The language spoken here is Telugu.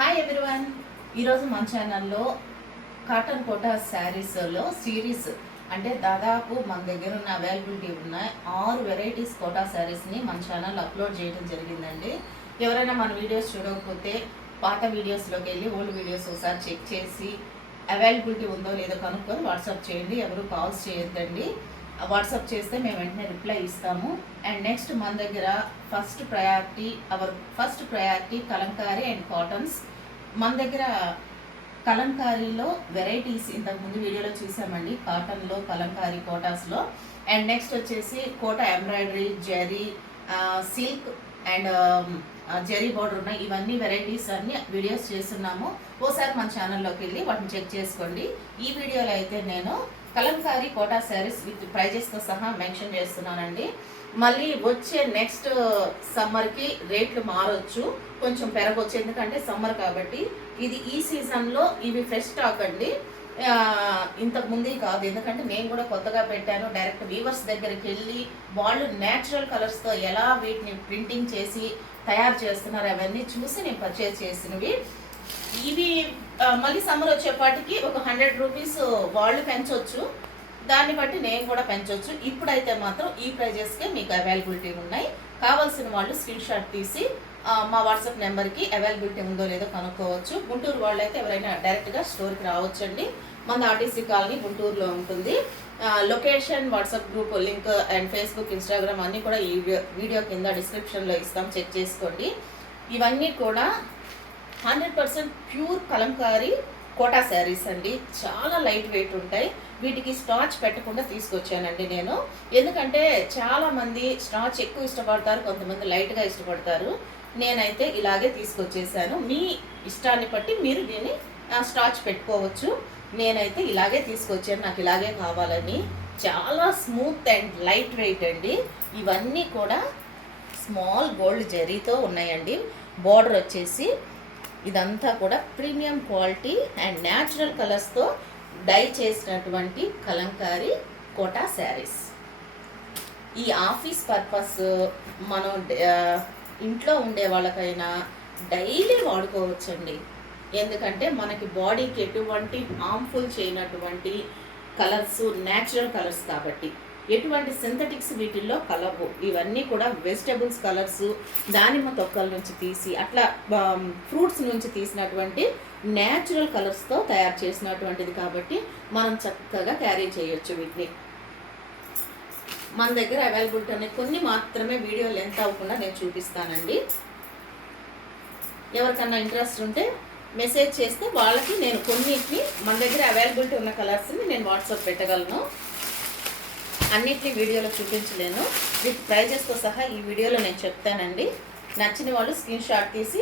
Hi everyone. ఈరోజు మన ఛానల్లో కాటన్ కోటా శారీస్లో సిరీస్ అంటే దాదాపు మన దగ్గర ఉన్న అవైలబిలిటీ ఉన్న 6 వెరైటీస్ కోటా శారీస్ని మన ఛానల్లో అప్లోడ్ చేయడం జరిగిందండి. ఎవరైనా మన వీడియోస్ చూడకపోతే పాత వీడియోస్లోకి వెళ్ళి ఓల్డ్ వీడియోస్ ఒకసారి చెక్ చేసి అవైలబిలిటీ ఉందో లేదో కనుక్కొని వాట్సాప్ చేయండి. ఎవరు కాల్స్ చేయొద్దండి. వాట్సాప్ చేస్తే మేము వెంటనే రిప్లై ఇస్తాము. అండ్ నెక్స్ట్ మన దగ్గర first priority Kalamkari and cottons. మన దగ్గర కలంకారీలో వెరైటీస్ ఇంతకుముందు వీడియోలో చూసామండి, కాటన్లో కలంకారీ కోటాస్లో. అండ్ నెక్స్ట్ వచ్చేసి Kota embroidery, zari, silk and zari border ఉన్నాయి. ఇవన్నీ వెరైటీస్ అన్ని వీడియోస్ చేస్తున్నాము. ఓసారి మన ఛానల్లోకి వెళ్ళి వాటిని చెక్ చేసుకోండి. ఈ వీడియోలో అయితే నేను కలంకారీ కోటా శారీస్ విత్ ప్రైజెస్తో సహా మెన్షన్ చేస్తున్నానండి. మళ్ళీ వచ్చే నెక్స్ట్ సమ్మర్కి రేట్లు మారొచ్చు, కొంచెం పెరగవచ్చు. ఎందుకంటే సమ్మర్ కాబట్టి ఇది ఈ సీజన్లో ఇవి ఫ్రెష్ స్టాక్ అండి, ఇంతకు ముందే కాదు. ఎందుకంటే నేను కూడా కొత్తగా పెట్టాను. డైరెక్ట్ వీవర్స్ దగ్గరికి వెళ్ళి వాళ్ళు న్యాచురల్ కలర్స్తో ఎలా వీటిని ప్రింటింగ్ చేసి తయారు చేస్తున్నారు అవన్నీ చూసి నేను పర్చేజ్ చేసినవి. ఇవి మళ్ళీ సమ్మర్ వచ్చేపాటికి ఒక 100 రూపీస్ వాళ్ళు పెంచవచ్చు, దాన్ని బట్టి నేను కూడా పెంచవచ్చు. ఇప్పుడైతే మాత్రం ఈ ప్రైజెస్కే మీకు అవైలబిలిటీ ఉన్నాయి. కావాల్సిన వాళ్ళు స్క్రీన్ షాట్ తీసి మా వాట్సాప్ నెంబర్కి అవైలబిలిటీ ఉందో లేదో కనుక్కోవచ్చు. గుంటూరు వాళ్ళు అయితే ఎవరైనా డైరెక్ట్గా స్టోర్కి రావచ్చండి. మన ఆర్టీసీ కాలనీ గుంటూరులో ఉంటుంది. Location, WhatsApp group link and Facebook, Instagram అన్నీ కూడా ఈ వీడియో కింద డిస్క్రిప్షన్లో ఇస్తాం, చెక్ చేసుకోండి. ఇవన్నీ కూడా 100% ప్యూర్ కలంకారీ కోటా శారీస్ అండి. చాలా లైట్ వెయిట్ ఉంటాయి. వీటికి స్టార్చ్ పెట్టకుండా తీసుకొచ్చానండి నేను. ఎందుకంటే చాలామంది స్టార్చ్ ఎక్కువ ఇష్టపడతారు, కొంతమంది లైట్గా ఇష్టపడతారు. నేనైతే ఇలాగే తీసుకొచ్చేసాను. మీ ఇష్టాన్ని బట్టి మీరు దీన్ని స్టార్చ్ పెట్టుకోవచ్చు. నేనైతే ఇలాగే తీసుకొచ్చాను, నాకు ఇలాగే కావాలని. చాలా స్మూత్ అండ్ లైట్ వెయిట్ అండి. ఇవన్నీ కూడా స్మాల్ గోల్డ్ జరీతో ఉన్నాయండి. బార్డర్ వచ్చేసి ఇదంతా కూడా ప్రీమియం క్వాలిటీ అండ్ న్యాచురల్ కలర్స్తో డై చేసినటువంటి కలంకారీ కోటా శారీస్. ఈ ఆఫీస్ పర్పస్ మనం ఇంట్లో ఉండే వాళ్ళకైనా డైలీ వాడుకోవచ్చండి. ఎందుకంటే మనకి బాడీకి ఎటువంటి హార్మ్ఫుల్ చేయనటువంటి కలర్స్, న్యాచురల్ కలర్స్ కాబట్టి ఎటువంటి సింథటిక్స్ వీటిల్లో కలవు. ఇవన్నీ కూడా వెజిటబుల్స్ కలర్స్, దానిమ్మ తొక్కల నుంచి తీసి అట్లా ఫ్రూట్స్ నుంచి తీసినటువంటి న్యాచురల్ కలర్స్తో తయారు చేసినటువంటిది కాబట్టి మనం చక్కగా క్యారీ చేయొచ్చు వీటిని. మన దగ్గర అవైలబిలిటీ ఉన్నాయి. కొన్ని మాత్రమే వీడియో లెంత్ అవ్వకుండా నేను చూపిస్తానండి. ఎవరికన్నా ఇంట్రెస్ట్ ఉంటే మెసేజ్ చేస్తే వాళ్ళకి నేను కొన్నిటిని మన దగ్గర అవైలబిలిటీ ఉన్న కలర్స్ని నేను వాట్సాప్ పెట్టగలను. అన్నిటిని వీడియోలో చూపించలేను. వీటి ప్రైజెస్తో సహా ఈ వీడియోలో నేను చెప్తానండి. నచ్చిన వాళ్ళు స్క్రీన్ షాట్ తీసి